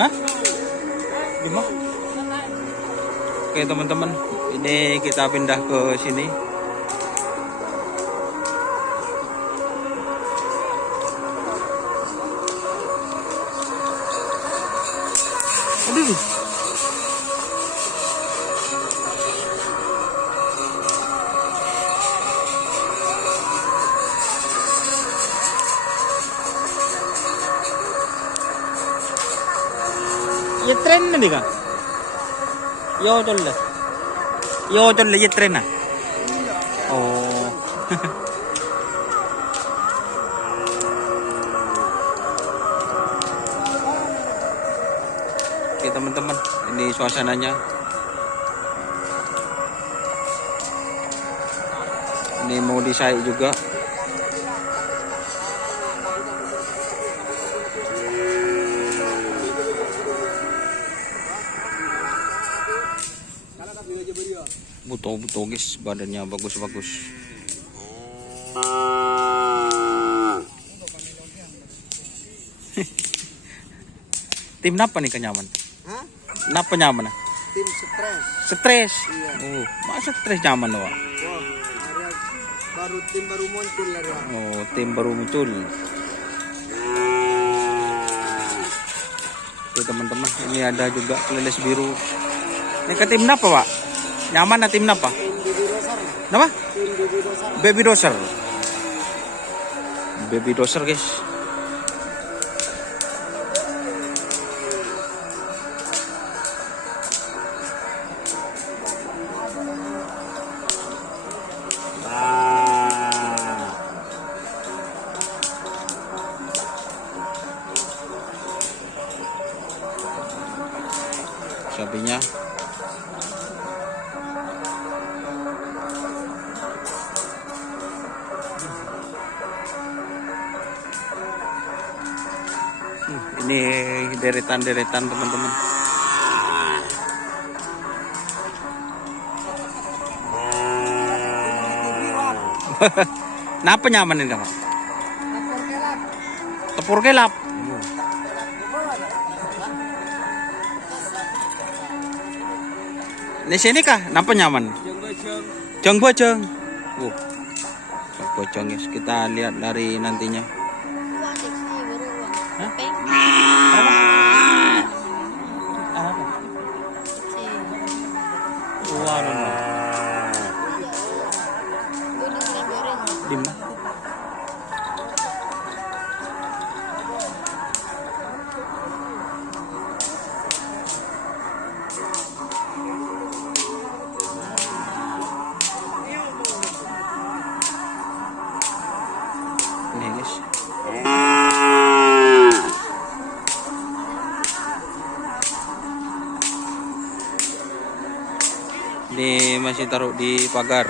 Hah? Gimana? Oke teman-teman, ini kita pindah ke sini. Aduh. ये ट्रेन में दिखा यो चल ये ट्रेन है oh oke teman-teman, ini suasananya. Ini mau disai juga. Buto-buto guys, badannya bagus-bagus. Tim apa nih kenyaman? Hah? Napa nyaman? Tim stres. Stres? Iya. Oh, masa stres nyaman Wak? Wah, tim baru muncul lah ya. Oh, tim baru muncul. Oke teman-teman, ini ada juga keleles biru. Ini ke tim apa Pak? Nyaman tim apa? Nama? Baby Doser. Baby Doser guys. Sapinya. Ini deretan-deretan teman-teman. Napa nyaman ini Pak? Tepur kelap. Di sini kah? Napa nyaman? Jeng bojong. Jeng bojong guys. Kita lihat dari nantinya. Hah? Apa? Waduh. Dimana? Ini guys. Ini masih taruh di pagar.